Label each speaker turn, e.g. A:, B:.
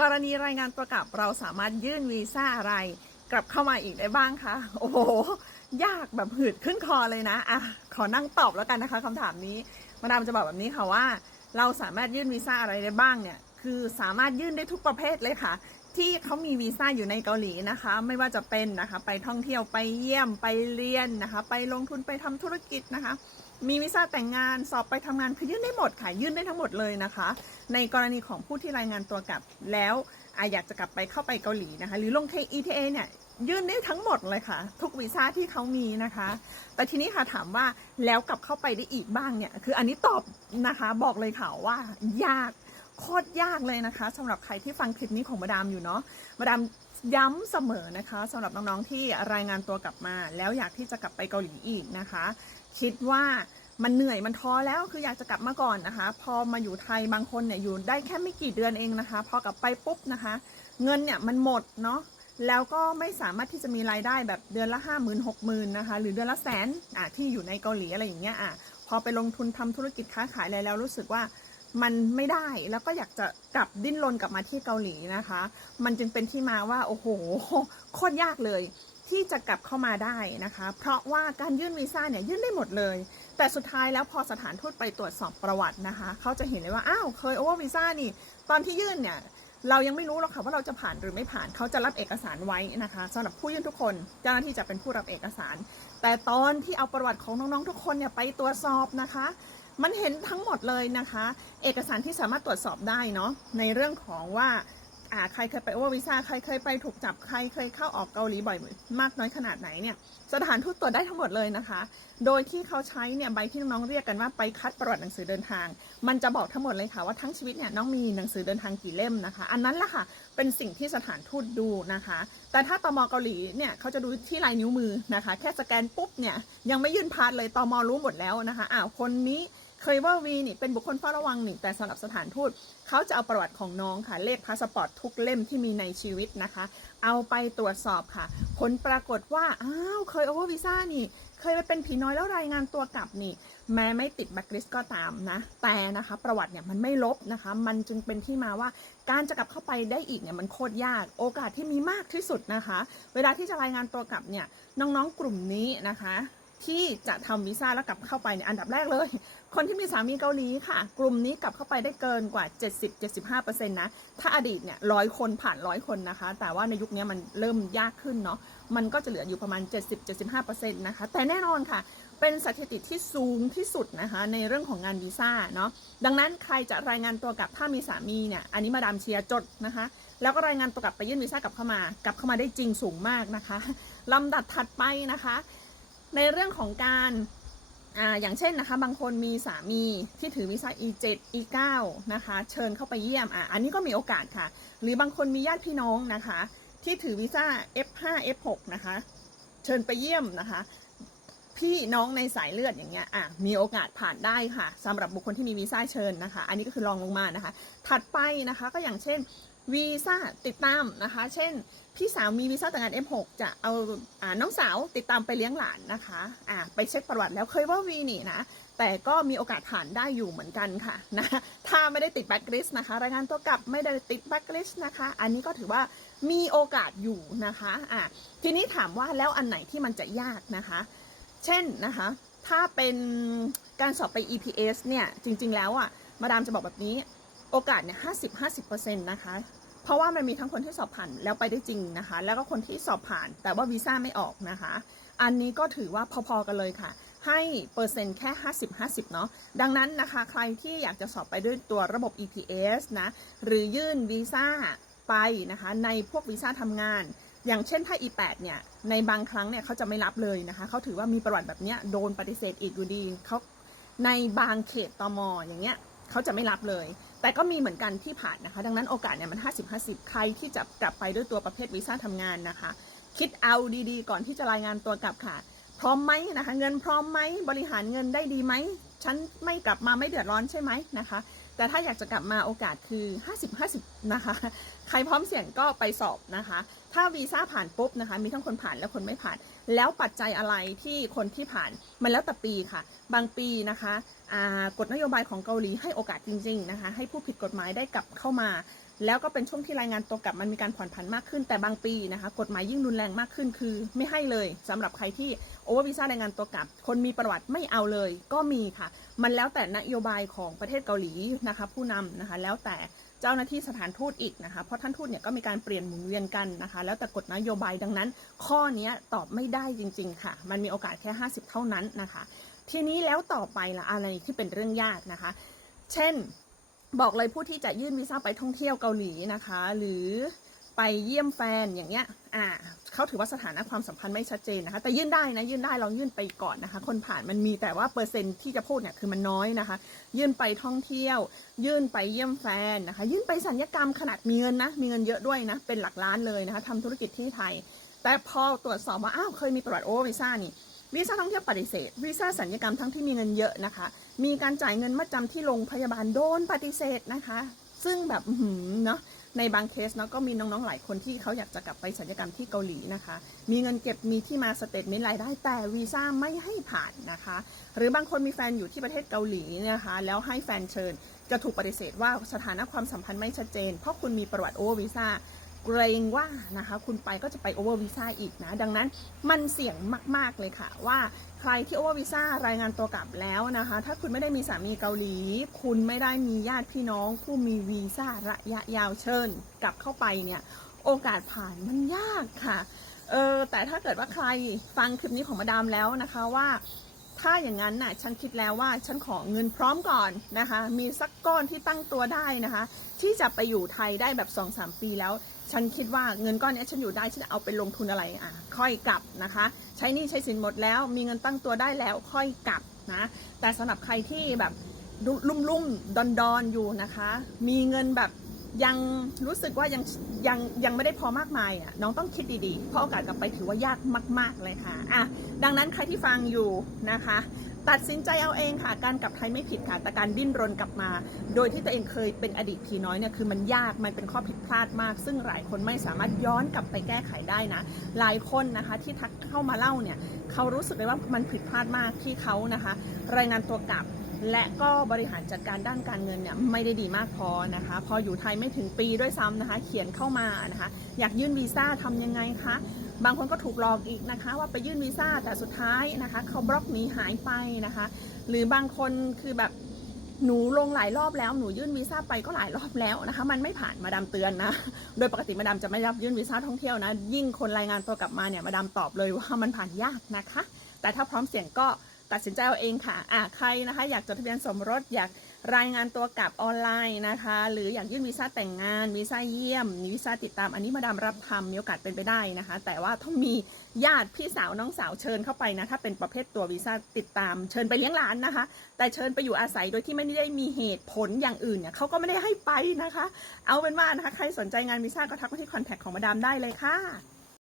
A: กรณีรายงานตัวกลับเราสามารถยื่นวีซ่าอะไร กลับเข้ามาอีกได้บ้างคะ โอ้โห ยากแบบหืดขึ้นคอเลยนะอะขอนั่งตอบแล้วกันนะคะคำถามนี้ มาดามจะบอกแบบนี้ค่ะว่า เราสามารถยื่นวีซ่าอะไรได้บ้างเนี่ย คือสามารถยื่นได้ทุกประเภทเลยค่ะ ที่เขามีวีซ่าอยู่ในเกาหลีนะคะ ไม่ว่าจะเป็นนะคะ ไปท่องเที่ยวไปเยี่ยมไปเรียนนะคะ ไปลงทุนไปทำธุรกิจนะคะ มีวีซ่าแต่งงานสอบไปทำงานคือยื่นได้หมดค่ะยื่นได้ทั้งหมดเลยนะคะ ในกรณีของผู้ที่รายงานตัวกลับแล้วอะอยากจะกลับไปเข้าไปเกาหลีนะคะ หรือลง KETA เนี่ยยื่นได้ทั้งหมดเลยค่ะ ทุกวีซ่าที่เขามีนะคะ แต่ทีนี้ค่ะถามว่าแล้วกลับเข้าไปได้อีกบ้างเนี่ย คืออันนี้ตอบนะคะบอกเลยค่ะว่ายาก โคตรยากเลยนะคะสำหรับใครที่ฟังคลิปนี้ของมาดามอยู่เนาะมาดามย้ำเสมอนะคะสำหรับน้องๆที่รายงานตัวกลับมา แล้วอยากที่จะกลับไปเกาหลีอีกนะคะ คิดว่ามันเหนื่อยมันท้อแล้วคืออยากจะกลับมาก่อนนะคะ พอมาอยู่ไทยบางคนเนี่ยอยู่ได้แค่ไม่กี่เดือนเองนะคะ พอกลับไปปุ๊บนะคะ เงินเนี่ยมันหมดเนาะแล้วก็ไม่สามารถที่จะมีรายได้แบบเดือนละห้าหมื่นหกหมื่นนะคะหรือเดือนละแสนอะที่อยู่ในเกาหลีอะไรอย่างเงี้ยอะพอไปลงทุนทำธุรกิจค้าขายอะไรแล้วรู้สึกว่า มันไม่ได้แล้วก็อยากจะกลับดิ้นรนกลับมาที่เกาหลีนะคะ มันจึงเป็นที่มาว่าโอ้โหโคตรยากเลย ที่จะกลับเข้ามาได้นะคะ เพราะว่าการยื่นวีซ่าเนี่ยยื่นได้หมดเลย แต่สุดท้ายแล้วพอสถานทูตไปตรวจสอบประวัตินะคะเขาจะเห็นเลยว่าอ้าวเคยโอเวอร์วีซ่านี่ ตอนที่ยื่นเนี่ยเรายังไม่รู้หรอกค่ะว่าเราจะผ่านหรือไม่ผ่านเขาจะรับเอกสารไว้นะคะสำหรับผู้ยื่นทุกคนเจ้าหน้าที่จะเป็นผู้รับเอกสาร แต่ตอนที่เอาประวัติของน้องๆทุกคนเนี่ยไปตรวจสอบนะคะ มันเห็นทั้งหมดเลยนะคะ เอกสารที่สามารถตรวจสอบได้เนาะในเรื่องของว่าใครเคยไปโอเวอร์วีซ่าใครเคยไปถูกจับใครเคยเข้าออกเกาหลีบ่อยมากน้อยขนาดไหนเนี่ยสถานทูตตรวจได้ทั้งหมดเลยนะคะ โดยที่เขาใช้เนี่ยใบที่น้องๆเรียกกันว่าไปคัดประวัติหนังสือเดินทาง มันจะบอกทั้งหมดเลยค่ะว่าทั้งชีวิตเนี่ยน้องมีหนังสือเดินทางกี่เล่มนะคะ อันนั้นแหละค่ะเป็นสิ่งที่สถานทูตดูนะคะ แต่ถ้าตมเกาหลีเนี่ยเขาจะดูที่ลายนิ้วมือนะคะ แค่สแกนปุ๊บเนี่ยยังไม่ยื่นพาสเลยตมรู้หมดแล้วนะคะอ้าวคนนี้ เคยว่าวีนี่เป็นบุคคลเฝ้าระวังนี่แต่สำหรับสถานทูตเขาจะเอาประวัติของน้องค่ะ เลขพาสปอร์ตทุกเล่มที่มีในชีวิตนะคะ เอาไปตรวจสอบค่ะ ผลปรากฏว่าอ้าวเคยโอเวอร์วีซ่านี่ เคยไปเป็นผีน้อยแล้วรายงานตัวกลับนี่ แม้ไม่ติดแบ็คลิสก็ตามนะ แต่นะคะประวัติเนี่ยมันไม่ลบนะคะ มันจึงเป็นที่มาว่าการจะกลับเข้าไปได้อีกเนี่ยมันโคตรยากโอกาสที่มีมากที่สุดนะคะ เวลาที่จะรายงานตัวกลับเนี่ยน้องๆกลุ่มนี้นะคะ ที่จะทำวีซ่าแล้วกลับเข้าไปเนี่ยอันดับแรกเลย คนที่มีสามีเกาหลีค่ะ กลุ่มนี้กลับเข้าไปได้เกินกว่า 70-75%นะ ถ้าอดีตเนี่ยร้อยคนผ่านร้อยคนนะคะ แต่ว่าในยุคนี้มันเริ่มยากขึ้นเนาะ มันก็จะเหลืออยู่ประมาณ 70-75%นะคะ แต่แน่นอนค่ะ เป็นสถิติที่สูงที่สุดนะคะ ในเรื่องของงานวีซ่าเนาะ ดังนั้นใครจะรายงานตัวกลับถ้ามีสามีเนี่ย อันนี้มาดามเชียร์จดนะคะ แล้วก็รายงานตัวกลับไปยื่นวีซ่ากลับเข้ามากลับเข้ามาได้จริงสูงมากนะคะลำดับถัดไปนะคะ ในเรื่องของการอ่าอย่างเช่นนะคะบางคนมีสามีที่ถือวีซ่า E7 E9 นะคะเชิญเข้าไปเยี่ยมอะอันนี้ก็มีโอกาสค่ะ หรือบางคนมีญาติพี่น้องนะคะ ที่ถือวีซ่า F5 F6 นะคะเชิญไปเยี่ยมนะคะพี่น้องในสายเลือดอย่างเงี้ยอะมีโอกาสผ่านได้ค่ะสำหรับบุคคลที่มีวีซ่าเชิญนะคะ อันนี้ก็คือรองลงมานะคะ ถัดไปนะคะก็อย่างเช่น วีซ่าติดตามนะคะ เช่น พี่สาวมีวีซ่าแต่งงาน F6 จะเอาอ่าน้องสาวติดตามไปเลี้ยงหลานนะคะอ่าไปเช็คประวัติแล้วเคยว่าวีนี่นะ แต่ก็มีโอกาสผ่านได้อยู่เหมือนกันค่ะนะถ้าไม่ได้ติดแบ็กลิสต์นะคะ รายงานตัวกลับไม่ได้ติดแบ็กลิสต์นะคะ อันนี้ก็ถือว่ามีโอกาสอยู่นะคะอ่าทีนี้ถามว่าแล้วอันไหนที่มันจะยากนะคะ เช่นนะคะ ถ้าเป็นการสอบไป EPS เนี่ยจริง ๆ แล้วอะมาดามจะบอกแบบนี้โอกาสเนี่ยห้าสิบห้าสิบเปอร์เซ็นต์นะคะ เพราะว่ามันมีทั้งคนที่สอบผ่านแล้วไปได้จริงนะคะ แล้วก็คนที่สอบผ่านแต่ว่าวีซ่าไม่ออกนะคะ อันนี้ก็ถือว่าพอๆกันเลยค่ะ ให้เปอร์เซ็นต์แค่ 50-50 เนาะดังนั้นนะคะ ใครที่อยากจะสอบไปด้วยตัวระบบ EPS นะ หรือยื่นวีซ่าไปนะคะในพวกวีซ่าทำงาน อย่างเช่นถ้า E8 เนี่ย ในบางครั้งเนี่ยเขาจะไม่รับเลยนะคะ เขาถือว่ามีประวัติแบบเนี้ยโดนปฏิเสธอีกอยู่ดีเขาในบางเขตตมอย่างเงี้ยเขาจะไม่รับเลย แต่ก็มีเหมือนกันที่ผ่านนะคะ ดังนั้นโอกาสเนี่ยมัน 50-50 ใครที่จะกลับไปด้วยตัวประเภทวีซ่าทำงานนะคะ คิดเอาดีๆ ก่อนที่จะรายงานตัวกลับค่ะ พร้อมไหมนะคะ เงินพร้อมไหมบริหารเงินได้ดีไหม ฉันไม่กลับมาไม่เดือดร้อนใช่ไหมนะคะ แต่ถ้าอยากจะกลับมาโอกาสคือ 50-50 นะคะ ใครพร้อมเสี่ยงก็ไปสอบนะคะ ถ้าวีซ่าผ่านปุ๊บนะคะ มีทั้งคนผ่านและคนไม่ผ่าน แล้วปัจจัยอะไรที่คนที่ผ่านมันแล้วแต่ปีค่ะ บางปีนะคะกฎนโยบายของเกาหลีให้โอกาสจริง ๆนะคะ ให้ผู้ผิดกฎหมายได้กลับเข้ามา แล้วก็เป็นช่วงที่รายงานตัวกลับมันมีการผ่อนผันมากขึ้นแต่บางปีนะคะ กฎหมายยิ่งรุนแรงมากขึ้นคือ ไม่ให้เลยสำหรับใครที่โอเวอร์วีซ่ารายงานตัวกลับ คนมีประวัติไม่เอาเลย ก็มีค่ะ มันแล้วแต่นโยบายของประเทศเกาหลีนะคะ ผู้นำนะคะ แล้วแต่เจ้าหน้าที่สถานทูตอีกนะคะ เพราะท่านทูตเนี่ยก็มีการเปลี่ยนหมุนเวียนกันนะคะ แล้วแต่กฎนโยบายดังนั้น ข้อนี้ตอบไม่ได้จริง ๆ ค่ะ มันมีโอกาสแค่ 50 เท่านั้นนะคะ ทีนี้แล้วต่อไปละอะไรที่เป็นเรื่องยากนะคะ เช่น บอกเลยผู้ที่จะยื่นวีซ่าไปท่องเที่ยวเกาหลีนะคะ หรือไปเยี่ยมแฟนอย่างเงี้ย อ่าเขาถือว่าสถานะความสัมพันธ์ไม่ชัดเจนนะคะ แต่ยื่นได้นะ ยื่นได้ลองยื่นไปก่อนนะคะ คนผ่านมันมีแต่ว่าเปอร์เซ็นต์ที่จะพูดเนี่ยคือมันน้อยนะคะ ยื่นไปท่องเที่ยว ยื่นไปเยี่ยมแฟนนะคะ ยื่นไปสัญญกรรมขนาดมีเงินนะ มีเงินเยอะด้วยนะ เป็นหลักล้านเลยนะคะทำธุรกิจที่ไทย แต่พอตรวจสอบว่า อ้าว เคยมีปรวัติโอเวอร์วีซ่านี่ วีซ่าท่องเที่ยวปฏิเสธวีซ่าสัญญกรรมทั้งที่มีเงินเยอะนะคะ มีการจ่ายเงินมาจำที่โรงพยาบาลโดนปฏิเสธนะคะ ซึ่งแบบหือเนาะในบางเคสเนาะก็มีน้องๆหลายคนที่เขาอยากจะกลับไปสัญญกรรมที่เกาหลีนะคะ มีเงินเก็บมีที่มาสเตทเมนต์รายได้แต่วีซ่าไม่ให้ผ่านนะคะ หรือบางคนมีแฟนอยู่ที่ประเทศเกาหลีนะคะ แล้วให้แฟนเชิญจะถูกปฏิเสธว่าสถานะความสัมพันธ์ไม่ชัดเจน เพราะคุณมีประวัติโอเวอร์วีซ่า เกรงว่านะคะคุณไปก็จะไปโอเวอร์วีซ่าอีกนะ ดังนั้นมันเสี่ยงมาก ๆ เลยค่ะ ว่าใครที่โอเวอร์วีซ่ารายงานตัวกลับแล้วนะคะ ถ้าคุณไม่ได้มีสามีเกาหลี คุณไม่ได้มีญาติพี่น้อง ผู้มีวีซ่าระยะยาวเชิญกลับเข้าไปเนี่ยโอกาสผ่านมันยากค่ะเออแต่ถ้าเกิดว่าใครฟังคลิปนี้ของมาดามแล้วนะคะว่า ถ้าอย่างนั้นน่ะฉันคิดแล้วว่าฉันขอเงินพร้อมก่อนนะคะ มีสักก้อนที่ตั้งตัวได้นะคะ ที่จะไปอยู่ไทยได้แบบ2อสปีแล้ว ฉันคิดว่าเงินก้อนนี้ฉันอยู่ได้ฉันเอาไปลงทุนอะไรอะค่อยกลับนะคะ ใช้นี้ใช้สินหมดแล้ว มีเงินตั้งตัวได้แล้วค่อยกลับนะแต่สำหรับใครที่แบบลุ่มลุ่มดอนดอนๆอยู่นะคะ มีเงินแบบ ยังรู้สึกว่ายังยังยังไม่ได้พอมากมายอะน้องต้องคิดดีๆ เพราะโอกาสกลับไปถือว่ายากมาก ๆเลยค่ะอะ ดังนั้นใครที่ฟังอยู่นะคะ ตัดสินใจเอาเองค่ะ การกลับไทยไม่ผิดค่ะ แต่การดิ้นรนกลับมา โดยที่ตัวเองเคยเป็นอดีตผีน้อยเนี่ยคือมันยากมันเป็นข้อผิดพลาดมาก ซึ่งหลายคนไม่สามารถย้อนกลับไปแก้ไขได้นะ หลายคนนะคะที่ทักเข้ามาเล่าเนี่ยเขารู้สึกเลยว่ามันผิดพลาดมากที่เขานะคะ รายงานตัวกลับ และก็บริหารจัดการด้านการเงินเนี่ยไม่ได้ดีมากพอนะคะ พออยู่ไทยไม่ถึงปีด้วยซ้ำนะคะ เขียนเข้ามานะคะ อยากยื่นวีซ่าทำยังไงคะบางคนก็ถูกหลอกอีกนะคะ ว่าไปยื่นวีซ่าแต่สุดท้ายนะคะ เขาบล็อกหนีหายไปนะคะ หรือบางคนคือแบบหนูลงหลายรอบแล้วหนูยื่นวีซ่าไปก็หลายรอบแล้วนะคะ มันไม่ผ่านมาดามเตือนนะ โดยปกติมาดามจะไม่รับยื่นวีซ่าท่องเที่ยวนะ ยิ่งคนรายงานตัวกลับมาเนี่ยมาดามตอบเลยว่ามันผ่านยากนะคะ แต่ถ้าพร้อมเสี่ยงก็ ตัดสินใจเอาเองค่ะอะใครนะคะ อยากจดทะเบียนสมรสอยากรายงานตัวกลับออนไลน์นะคะ หรืออยากยื่นวีซ่าแต่งงานวีซ่าเยี่ยมวีซ่าติดตามอันนี้มาดามรับทำมีโอกาสเป็นไปได้นะคะ แต่ว่าต้องมีญาติพี่สาวน้องสาวเชิญเข้าไปนะ ถ้าเป็นประเภทตัววีซ่าติดตาม เชิญไปเลี้ยงหลานนะคะ แต่เชิญไปอยู่อาศัยโดยที่ไม่ได้มีเหตุผลอย่างอื่นเนี่ยเขาก็ไม่ได้ให้ไปนะคะ เอาเป็นว่านะคะใครสนใจงานวีซ่าก็ทักมาที่คอนแทคของมาดามได้เลยค่ะ